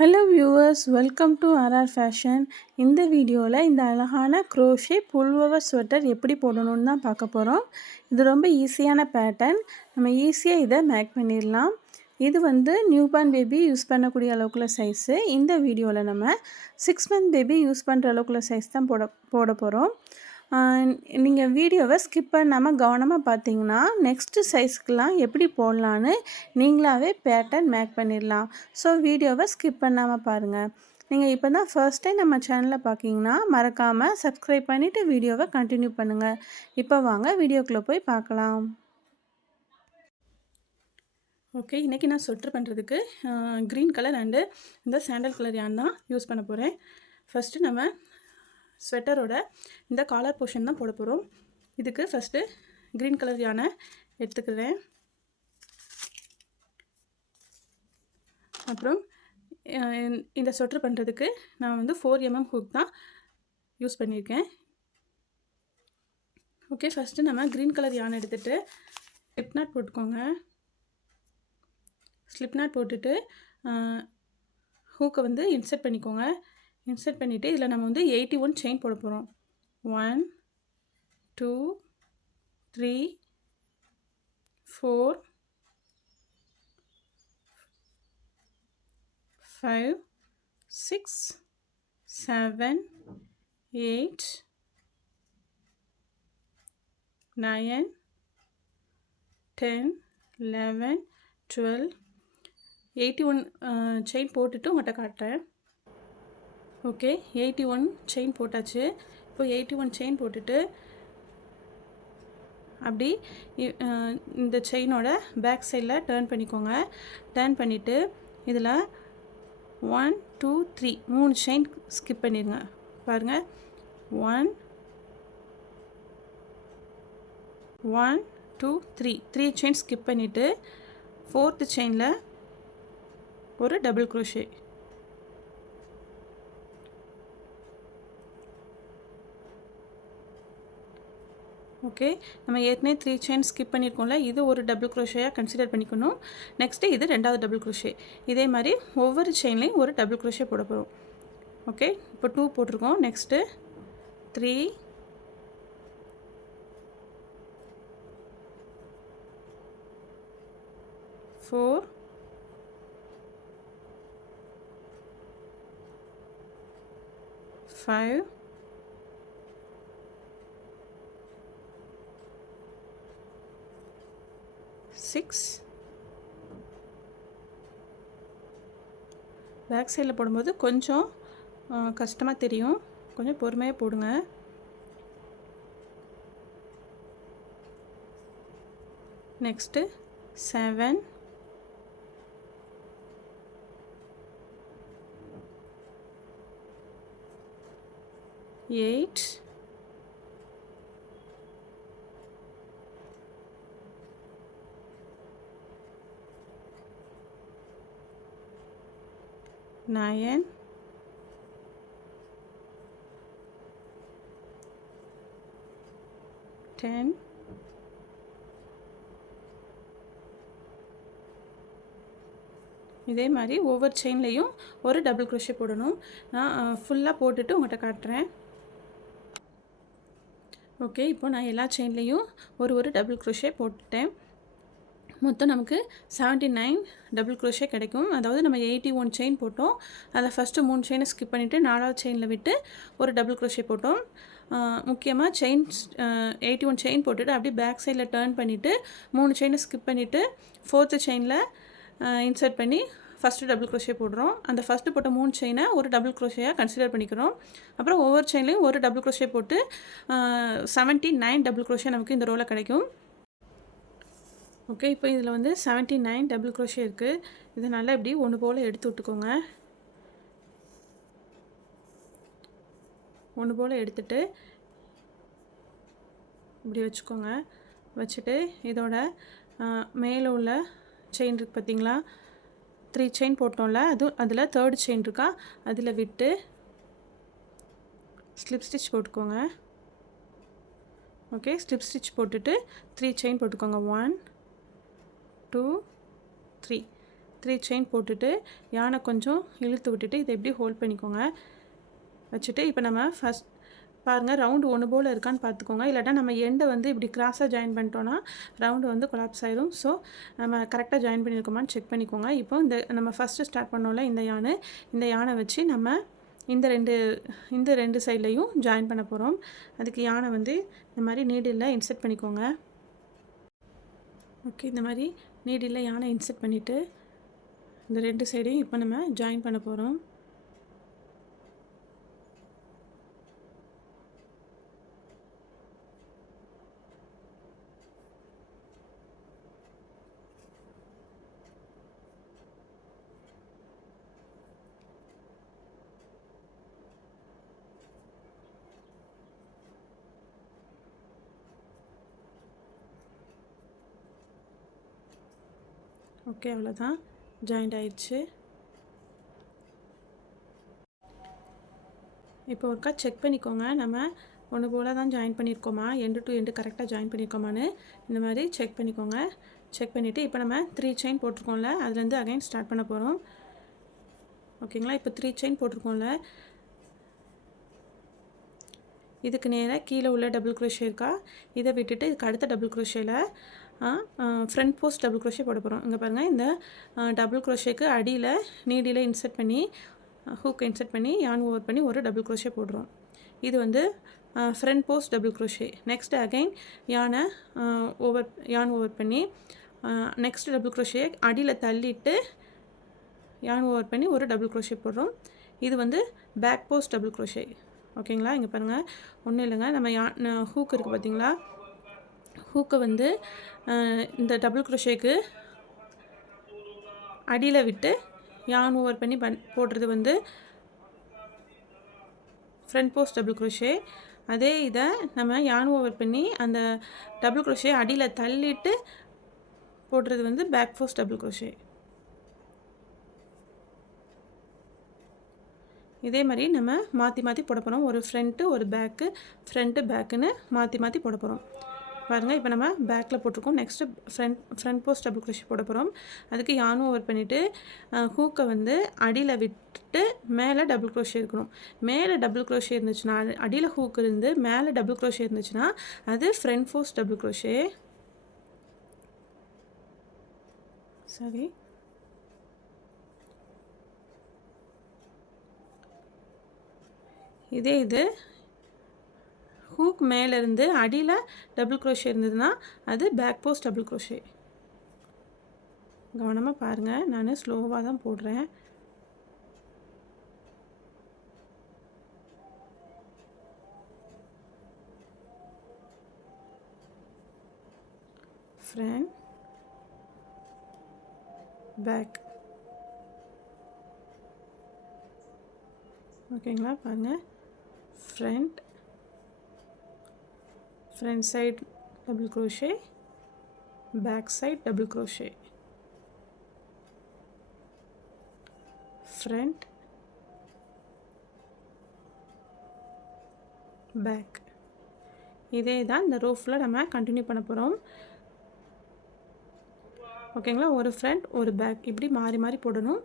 Hello viewers, welcome to RR fashion. இந்த வீடியோவில் இந்த அழகான க்ரோஷே புல்ஓவர் ஸ்வெட்டர் எப்படி போடணும்னு தான் பார்க்க போகிறோம். இது ரொம்ப ஈஸியான பேட்டர்ன். நம்ம ஈஸியாக இதை மேக் பண்ணிடலாம். இது நியூபார்ன் பேபி யூஸ் பண்ணக்கூடிய அளவுக்குள்ள சைஸு. இந்த வீடியோவில் நம்ம 6 மந்த் பேபி யூஸ் பண்ணுற அளவுக்குள்ள சைஸ் தான் போட போகிறோம். நீங்கள் வீடியோவை ஸ்கிப் பண்ணாமல் கவனமாக பார்த்தீங்கன்னா நெக்ஸ்ட்டு சைஸ்க்கெலாம் எப்படி போடலான்னு நீங்களாகவே பேட்டர்ன் மேக் பண்ணிடலாம். ஸோ வீடியோவை ஸ்கிப் பண்ணாமல் பாருங்கள். நீங்கள் இப்போ தான் ஃபர்ஸ்ட் டைம் நம்ம சேனலில் பார்க்கிங்கன்னா மறக்காமல் சப்ஸ்கிரைப் பண்ணிவிட்டு வீடியோவை கண்டினியூ பண்ணுங்கள். இப்போ வாங்க வீடியோக்குள்ளே போய் பார்க்கலாம். ஓகே, இன்றைக்கி நான் ஸ்வெட்டர் பண்ணுறதுக்கு க்ரீன் கலர் அண்டு இந்த சாண்டல் கலர் யான் தான் யூஸ் பண்ண போகிறேன். ஃபஸ்ட்டு நம்ம ஸ்வெட்டரோட இந்த காலர் போர்ஷன் தான் போட போகிறோம். இதுக்கு ஃபஸ்ட்டு க்ரீன் கலர் யானை எடுத்துக்கிறேன். அப்புறம் இந்த ஸ்வெட்டர் பண்ணுறதுக்கு நான் 4 mm ஹூக் தான் யூஸ் பண்ணியிருக்கேன். ஓகே, ஃபஸ்ட்டு நம்ம க்ரீன் கலர் யானை எடுத்துகிட்டு ஸ்லிப் நாட் போட்டுக்கோங்க. ஸ்லிப் நாட் போட்டுட்டு ஹூக்கை இன்சர்ட் பண்ணிக்கோங்க. இன்சர்ட் பண்ணிவிட்டு இதில் நம்ம 81 செயின் போட போகிறோம். 1 2 3 4 5 6 7 8 9 10 11 12 81 செயின் போட்டுட்டு உங்கள்கிட்ட காட்டுறேன். ஓகே, 81 செயின் போட்டாச்சு. இப்போ 81 செயின் போட்டுட்டு அப்படி இந்த செயினோட பேக் சைடில் டர்ன் பண்ணிக்கோங்க. டர்ன் பண்ணிவிட்டு இதில் 1 2 3 3 செயின் ஸ்கிப் பண்ணிடுங்க. பாருங்கள், 1 1 2 3 செயின் ஸ்கிப் பண்ணிவிட்டு 4th செயினில் ஒரு டபுள் க்ரோஷே. ஓகே, நம்ம ஏற்கனவே 3 செயின் ஸ்கிப் பண்ணியிருக்கோம்ல, இது ஒரு டபுள் க்ரோஷேயாக கன்சிடர் பண்ணிக்கணும். நெக்ஸ்ட்டு இது 2வது டபுள் க்ரோஷே. இதே மாதிரி ஒவ்வொரு செயின்லேயும் ஒரு டபுள் க்ரோஷே போட போகிறோம். ஓகே, இப்போ 2 போட்டிருக்கோம். நெக்ஸ்ட்டு 3 4 5 6 பேக் சைடில் போடும்போது கொஞ்சம் கஷ்டமாக தெரியும், கொஞ்சம் பொறுமையாக போடுங்க. நெக்ஸ்ட்டு 7 8 9 10 இதே மாதிரி ஒவ்வொரு செயின்லேயும் ஒரு டபுள் க்ரோஷே போடணும். நான் ஃபுல்லாக போட்டுட்டு உங்கள்கிட்ட காட்டுறேன். ஓகே, இப்போ நான் எல்லா செயின்லேயும் ஒரு டபுள் க்ரோஷே போட்டுட்டேன். மொத்தம் நமக்கு 79 டபுள் க்ரோஷே கிடைக்கும். அதாவது நம்ம 81 செயின் போட்டோம். அதில் ஃபஸ்ட்டு 3 செயினை ஸ்கிப் பண்ணிவிட்டு 4வது செயினில் விட்டு ஒரு டபுள் க்ரோஷே போட்டோம். முக்கியமாக 81 செயின் போட்டுட்டு அப்படியே பேக் சைடில் டர்ன் பண்ணிவிட்டு 3 செயினை ஸ்கிப் பண்ணிவிட்டு 4th செயினில் இன்சர்ட் பண்ணி ஃபஸ்ட்டு டபுள் க்ரோஷே போடுறோம். அந்த ஃபஸ்ட்டு போட்ட 3 செயினை ஒரு டபுள் க்ரோஷேயாக கன்சிடர் பண்ணிக்கிறோம். அப்புறம் ஒவ்வொரு செயின்லேயும் ஒரு டபுள் க்ரோஷே போட்டு 79 டபுள் க்ரோஷே நமக்கு இந்த ரோவில் கிடைக்கும். ஓகே, இப்போ இதில் 79 டபுள் க்ரோஷே இருக்குது. இதை நல்லா இப்படி ஒன்று போல் எடுத்து விட்டுக்கோங்க. ஒன்று போல் எடுத்துட்டு இப்படி வச்சுக்கோங்க. வச்சுட்டு இதோட மேலே உள்ள செயின் இருக்குது பார்த்தீங்களா, 3 செயின் போட்டோம்ல, அதில் 3rd செயின் இருக்கா, அதில் விட்டு ஸ்லிப் ஸ்டிச் போட்டுக்கோங்க. ஓகே, ஸ்லிப் ஸ்டிச் போட்டுட்டு 3 செயின் போட்டுக்கோங்க. 1 2 3 3 செயின் போட்டுட்டு யானை கொஞ்சம் இழுத்து விட்டுட்டு இதை எப்படி ஹோல்ட் பண்ணிக்கோங்க. வச்சுட்டு இப்போ நம்ம ஃபஸ்ட் பாருங்கள் ரவுண்டு ஒன்று போல் இருக்கான்னு பார்த்துக்கோங்க. இல்லாட்டா நம்ம எண்டை வந்து இப்படி கிராஸாக ஜாயின் பண்ணிட்டோன்னா ரவுண்டு வந்து கொலாப்ஸ் ஆயிடும். ஸோ நம்ம கரெக்டாக ஜாயின் பண்ணியிருக்கோமான்னு செக் பண்ணிக்கோங்க. இப்போ இந்த நம்ம ஃபஸ்ட்டு ஸ்டார்ட் பண்ணோம்ல இந்த யானை வச்சு நம்ம இந்த ரெண்டு சைட்லையும் ஜாயின் பண்ண போகிறோம். அதுக்கு யானை வந்து இந்த மாதிரி நீடில் இன்செர்ட் பண்ணிக்கோங்க. ஓகே, இந்த மாதிரி நீடில் யானை இன்செர்ட் பண்ணிவிட்டு இந்த ரெண்டு சைடையும் இப்போ நம்ம ஜாயின் பண்ண போகிறோம். ஓகே, அவ்வளோதான், ஜாயிண்ட் ஆயிடுச்சு. இப்போ ஒருக்கா செக் பண்ணிக்கோங்க, நம்ம ஒன்று போல் தான் ஜாயின் பண்ணியிருக்கோமா, எண்டு டு எண்டு கரெக்டாக ஜாயின் பண்ணியிருக்கோமான்னு இந்த மாதிரி செக் பண்ணிக்கோங்க. செக் பண்ணிவிட்டு இப்போ நம்ம 3 செயின் போட்டிருக்கோம்ல, அதுலேருந்து அகைன் ஸ்டார்ட் பண்ண போகிறோம். ஓகேங்களா, இப்போ 3 செயின் போட்டிருக்கோம்ல, இதுக்கு நேராக கீழே உள்ள டபுள் க்ரோஷே இருக்கா, இதை விட்டுட்டு இதுக்கு அடுத்த டபுள் க்ரோஷேயில் ஃப்ரண்ட் போஸ்ட் டபுள் க்ரோஷே போட போகிறோம். இங்கே பாருங்கள், இந்த டபுள் க்ரோஷேக்கு அடியில் நீடியில் இன்செர்ட் பண்ணி ஹூக்கை இன்செர்ட் பண்ணி யான் ஓவர் பண்ணி ஒரு டபுள் க்ரோஷே போடுறோம். இது வந்து front post double crochet. Next again யான் ஓவர் பண்ணி நெக்ஸ்ட் டபுள் க்ரோஷே அடியில் தள்ளிட்டு யான் ஓவர் பண்ணி ஒரு டபுள் க்ரோஷே போடுறோம். இது வந்து பேக் போஸ்ட் டபுள் க்ரோஷே. ஓகேங்களா, இங்கே பாருங்கள், ஒன்றும் இல்லைங்க, நம்ம ஹூக் இருக்குது பார்த்தீங்களா, ஹூக்கை வந்து இந்த டபுள் க்ரோஷேக்கு அடியில் விட்டு யான் ஓவர் பண்ணி போடுறது வந்து ஃப்ரண்ட் போஸ்ட் டபுள் க்ரோஷே. அதே இதை நம்ம யான் ஓவர் பண்ணி அந்த டபுள் க்ரோஷே அடியில் தள்ளிட்டு போடுறது வந்து பேக் போஸ்ட் டபுள் க்ரோஷே. இதே மாதிரி நம்ம மாற்றி மாற்றி போட போகிறோம். ஒரு ஃப்ரண்ட்டு ஒரு பேக்கு, ஃப்ரண்ட்டு பேக்குன்னு மாற்றி போட போகிறோம். பாருங்கள், இப்போ நம்ம பேக்கில் போட்டிருக்கோம். Next front post double crochet போட போகிறோம். அதுக்கு யான் ஓவர் பண்ணிவிட்டு ஹூக்கை வந்து அடியில் விட்டு மேலே டபுள் க்ரோஷே இருக்கணும். மேலே டபுள் க்ரோஷே இருந்துச்சுன்னா, அடியில் ஹூக் இருந்து மேலே டபுள் க்ரோஷே இருந்துச்சுன்னா அது ஃப்ரண்ட் போஸ்ட் டபுள் க்ரோஷே. சரி, இதே இது ஹூக் மேலேருந்து அடியில் டபுள் க்ரோஷே இருந்ததுன்னா அது பேக் போஸ்ட் டபுள் க்ரோஷே. கவனமாக பாருங்கள், நான் ஸ்லோவாக தான் போடுறேன். Front back. ஓகேங்களா, பாருங்கள், front side double crochet, back side double crochet, front back. இதே தான் இந்த ரோ ஃபுல்லாக நம்ம கண்டினியூ பண்ண போகிறோம். ஓகேங்களா, ஒரு ஃப்ரண்ட் ஒரு பேக் இப்படி மாறி மாறி போடணும்.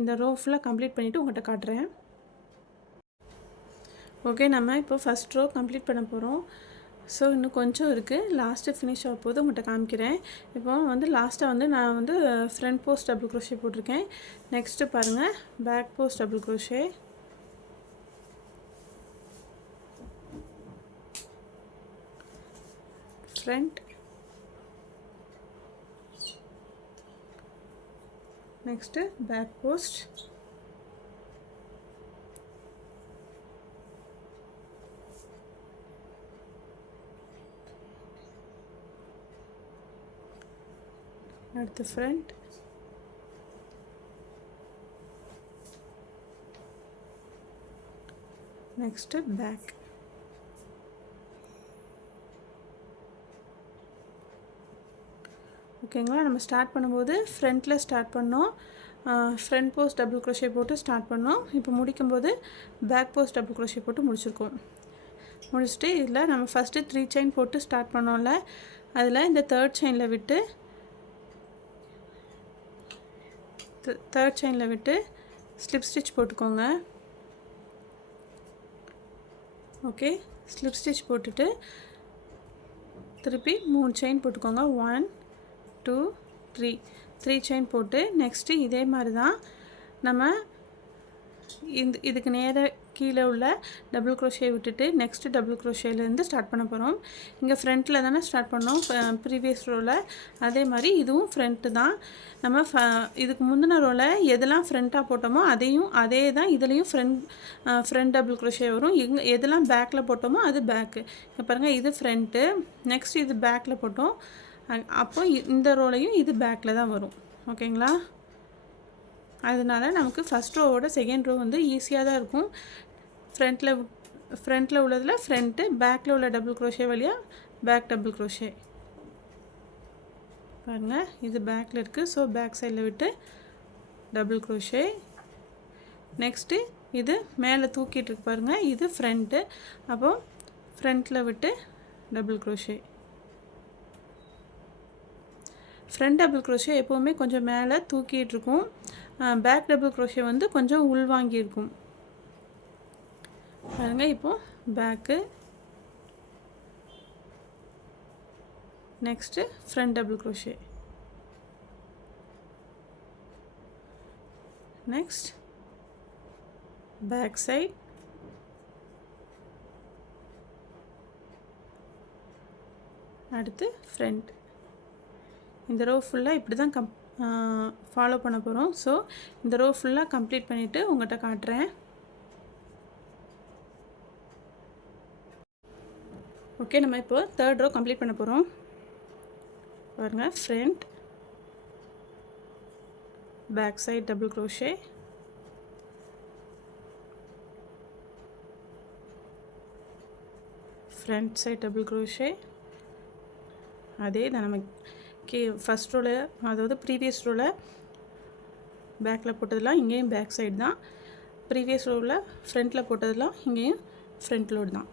இந்த ரோ ஃபுல்லாக கம்ப்ளீட் பண்ணிவிட்டு உங்கள்கிட்ட காட்டுறேன். ஓகே, நம்ம இப்போ ஃபஸ்ட் ரோ கம்ப்ளீட் பண்ண போகிறோம். ஸோ இன்னும் கொஞ்சம் இருக்குது, லாஸ்ட்டு ஃபினிஷ் ஆக போது உங்கள்கிட்ட காமிக்கிறேன். இப்போ வந்து லாஸ்ட்டாக வந்து நான் வந்து ஃப்ரண்ட் போஸ்ட் டபுள் க்ரோஷே போட்டிருக்கேன். நெக்ஸ்ட்டு பாருங்கள், back post double crochet, front, next back post, அடுத்து ஃப்ரண்ட், நெக்ஸ்ட்டு பேக். ஓகேங்களா, நம்ம ஸ்டார்ட் பண்ணும்போது ஃப்ரண்ட்டில் ஸ்டார்ட் பண்ணோம், ஃப்ரண்ட் போஸ்ட் டபுள் க்ரோஷே போட்டு ஸ்டார்ட் பண்ணோம். இப்போ முடிக்கும்போது பேக் போஸ்ட் டபுள் க்ரோஷே போட்டு முடிச்சிருக்கோம். முடிச்சுட்டு இதில் நம்ம ஃபஸ்ட்டு 3 செயின் போட்டு ஸ்டார்ட் பண்ணோம்ல, அதில் இந்த 3rd செயினில் விட்டு தேர்ட் செயினில் விட்டு ஸ்லிப் ஸ்டிச் போட்டுக்கோங்க. ஓகே, ஸ்லிப் ஸ்டிச் போட்டுட்டு திருப்பி 3 செயின் போட்டுக்கோங்க. 1 2 3 செயின் போட்டு நெக்ஸ்ட்டு இதே மாதிரி தான் நம்ம இதுக்கு நேராக கீழே உள்ள டபுள் க்ரோஷே விட்டுட்டு நெக்ஸ்ட்டு டபுள் க்ரோஷேலேருந்து ஸ்டார்ட் பண்ண போகிறோம். இங்கே ஃப்ரண்ட்டில் தானே ஸ்டார்ட் பண்ணோம் ப்ரீவியஸ் ரோவில், அதே மாதிரி இதுவும் ஃப்ரண்ட்டு தான். நம்ம இதுக்கு முந்தின ரோவில் எதெல்லாம் ஃப்ரண்ட்டாக போட்டோமோ அதே தான் இதுலேயும் ஃப்ரண்ட் டபுள் க்ரோஷே வரும். எதெல்லாம் பேக்கில் போட்டோமோ அது பேக்கு. இங்கே பாருங்கள், இது ஃப்ரண்ட்டு, நெக்ஸ்ட் இது பேக்கில் போட்டோம். அப்போ இந்த ரோலையும் இது பேக்கில் தான் வரும். ஓகேங்களா? அதனால நமக்கு ஃபஸ்ட் ரோவோட செகண்ட் ரோ வந்து ஈஸியாக தான் இருக்கும். ஃப்ரண்ட்டில் உள்ளதில் ஃப்ரண்ட்டு, பேக்கில் உள்ள டபுள் க்ரோஷே வழியாக பேக் டபுள் க்ரோஷே. பாருங்கள், இது பேக்கில் இருக்குது. ஸோ பேக் சைடில் விட்டு டபுள் க்ரோஷே. நெக்ஸ்ட்டு இது மேலே தூக்கிட்டு இருக்கு பாருங்கள், இது ஃப்ரண்ட்டு. அப்போது ஃப்ரண்ட்டில் விட்டு double crochet. Front double crochet எப்போவுமே கொஞ்சம் மேலே தூக்கிட்டு இருக்கும். பேக் டபுள் க்ரோஷே வந்து கொஞ்சம் உள்வாங்கியிருக்கும். பாருங்கள், இப்போது back, next front double crochet, next back side, அடுத்து ஃப்ரண்ட். இந்த ரோ ஃபுல்லாக இப்படி தான் ஃபாலோ பண்ண போகிறோம். ஸோ இந்த ரோ ஃபுல்லாக கம்ப்ளீட் பண்ணிவிட்டு உங்கள்கிட்ட காட்டுறேன். ஓகே, நம்ம இப்போ தேர்ட் ரோ கம்ப்ளீட் பண்ண போகிறோம். பாருங்கள், front, back side double crochet, front side double crochet. அதே தான் நம்ம ஃபஸ்ட் ரோவில், அதாவது ப்ரீவியஸ் ரோவில் பேக்கில் போட்டதெல்லாம் இங்கேயும் பேக் சைடு தான். ப்ரீவியஸ் ரோவில் ஃப்ரண்ட்டில் போட்டதெல்லாம் இங்கேயும் ஃப்ரண்ட் லோடு தான்.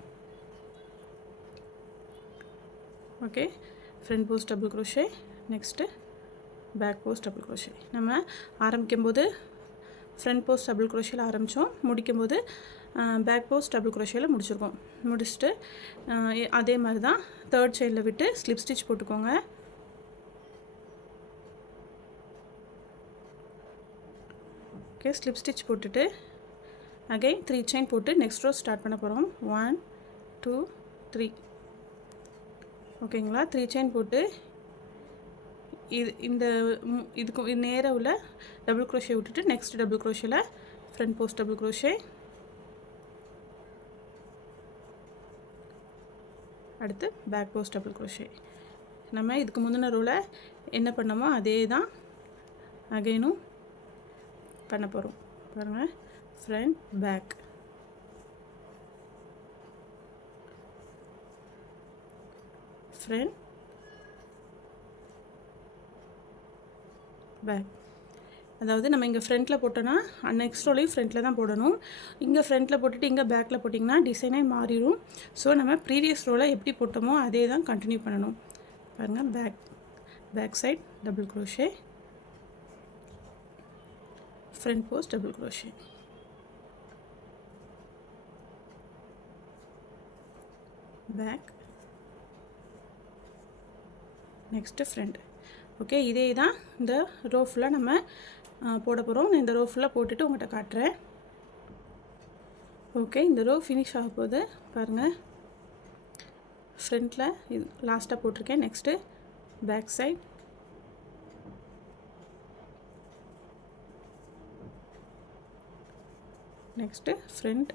Okay, front post double crochet, next back post double crochet. நம்ம ஆரம்பிக்கும்போது ஃப்ரண்ட் போஸ்ட் டபுள் க்ரோஷேயில் ஆரம்பித்தோம், முடிக்கும்போது பேக் போஸ்ட் டபுள் க்ரோஷேயில் முடிச்சிருக்கோம். முடிச்சுட்டு அதே மாதிரி தான் தேர்ட் செயினில் விட்டு ஸ்லிப் ஸ்டிச் போட்டுக்கோங்க. ஓகே, ஸ்லிப் ஸ்டிச் போட்டுட்டு அகைன் 3 செயின் போட்டு நெக்ஸ்ட் ரோ ஸ்டார்ட் பண்ண போகிறோம். 1 2 3. ஓகேங்களா? 3 செயின் போட்டு இதுக்கு நேராக உள்ள டபுள் க்ரோஷே விட்டுட்டு நெக்ஸ்ட் டபுள் க்ரோஷேயில் ஃப்ரண்ட் போஸ்ட் டபுள் க்ரோஷே, அடுத்து பேக் போஸ்ட் டபுள் க்ரோஷே. நம்ம இதுக்கு முந்தின ரோவில் என்ன பண்ணோமோ அதே தான் அகைனும் பண்ண போகிறோம். பாருங்கள், ஃப்ரண்ட், பேக், ஃப்ரண்ட், பேக். அதாவது நம்ம இங்கே ஃப்ரண்ட்டில் போட்டோன்னா நெக்ஸ்ட் ரோலையும் ஃப்ரண்ட்டில் தான் போடணும். இங்கே ஃப்ரண்ட்டில் போட்டுட்டு இங்கே பேக்கில் போட்டிங்கன்னா டிசைனே மாறிடும். ஸோ நம்ம ப்ரீவியஸ் ரோவில் எப்படி போட்டோமோ அதே தான் கண்டினியூ பண்ணணும். பாருங்கள், back side double crochet, front post double crochet, back, next front. Okay, இதே தான் இந்த ரோ ஃபுல்லாக நம்ம போட போகிறோம். இந்த ரோ ஃபுல்லாக போட்டுட்டு உங்கள்கிட்ட காட்டுறேன். ஓகே, இந்த ரோ ஃபினிஷ் ஆக போகுது. பாருங்கள், ஃப்ரண்ட்டில் இது லாஸ்ட்டாக போட்டிருக்கேன். Next back side, next front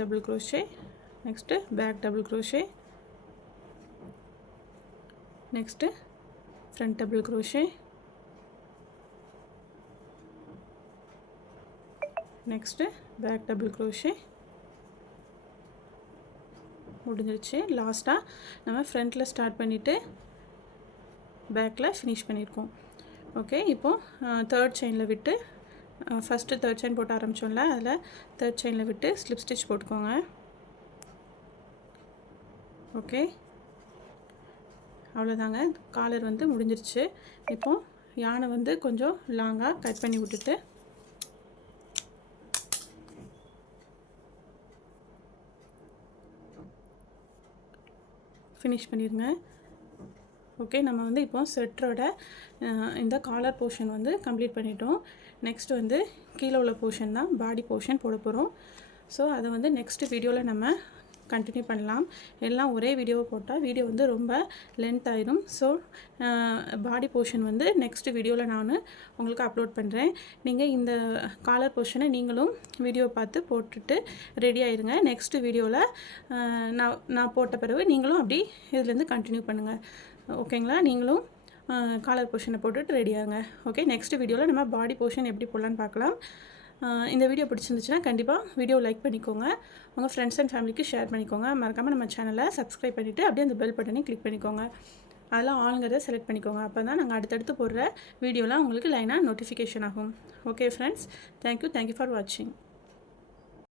double crochet, next back double crochet, next front double crochet, next back double crochet. முடிஞ்சிருச்சு. லாஸ்ட்டாக நம்ம ஃப்ரண்ட்டில் ஸ்டார்ட் பண்ணிவிட்டு பேக்கில் ஃபினிஷ் பண்ணியிருக்கோம். ஓகே, இப்போது தேர்ட் செயினில் விட்டு ஃபஸ்ட்டு தேர்ட் செயின் போட்டு ஆரம்பித்தோம்ல, அதில் தேர்ட் செயினில் விட்டு ஸ்லிப் ஸ்டிச் போட்டுக்கோங்க. ஓகே, அவ்வளோதாங்க, காலர் வந்து முடிஞ்சிருச்சு. இப்போது யானை வந்து கொஞ்சம் லாங்காக கட் பண்ணி விட்டுட்டு ஃபினிஷ் பண்ணிடுங்க. ஓகே, நம்ம வந்து இப்போ ஸ்வெட்டரோட இந்த காலர் போர்ஷன் வந்து கம்ப்ளீட் பண்ணிட்டோம். நெக்ஸ்ட் வந்து கீழே உள்ள போர்ஷன் தான் பாடி போர்ஷன் போட போகிறோம். ஸோ அதை வந்து நெக்ஸ்ட் வீடியோவில் நம்ம கண்டினியூ பண்ணலாம். எல்லாம் ஒரே வீடியோவை போட்டால் வீடியோ வந்து ரொம்ப லென்த் ஆயிடும். ஸோ பாடி போர்ஷன் வந்து நெக்ஸ்ட் வீடியோவில் நான் உங்களுக்கு அப்லோட் பண்ணுறேன். நீங்கள் இந்த காலர் போர்ஷனை நீங்களும் வீடியோ பார்த்து போட்டுட்டு ரெடி ஆயிருங்க. நெக்ஸ்ட் வீடியோவில் நான் போட்ட பிறகு நீங்களும் அப்படி இதுலேருந்து கண்டினியூ பண்ணுங்கள். ஓகேங்களா? நீங்களும் காலர் போர்ஷனை போட்டுட்டு ரெடியாங்க. ஓகே, நெக்ஸ்ட் வீடியோவில் நம்ம பாடி போர்ஷன் எப்படி போடலான்னு பார்க்கலாம். இந்த வீடியோ பிடிச்சிருந்துச்சுன்னா கண்டிப்பாக வீடியோ லைக் பண்ணிக்கோங்க. உங்கள் ஃப்ரெண்ட்ஸ் அண்ட் ஃபேமிலிக்கு ஷேர் பண்ணிக்கோங்க. மறக்காமல் நம்ம சேனலை சப்ஸ்கிரைப் பண்ணிவிட்டு அப்படியே அந்த பெல் பட்டனையும் கிளிக் பண்ணிக்கோங்க. அதெல்லாம் ஆளுங்கிறத செலக்ட் பண்ணிக்கோங்க. அப்போ தான் நாங்கள் அடுத்தடுத்து போடுற வீடியோலாம் உங்களுக்கு லைனாக நோட்டிஃபிகேஷன் ஆகும். ஓகே ஃப்ரெண்ட்ஸ், தேங்க்யூ ஃபார் வாட்சிங்.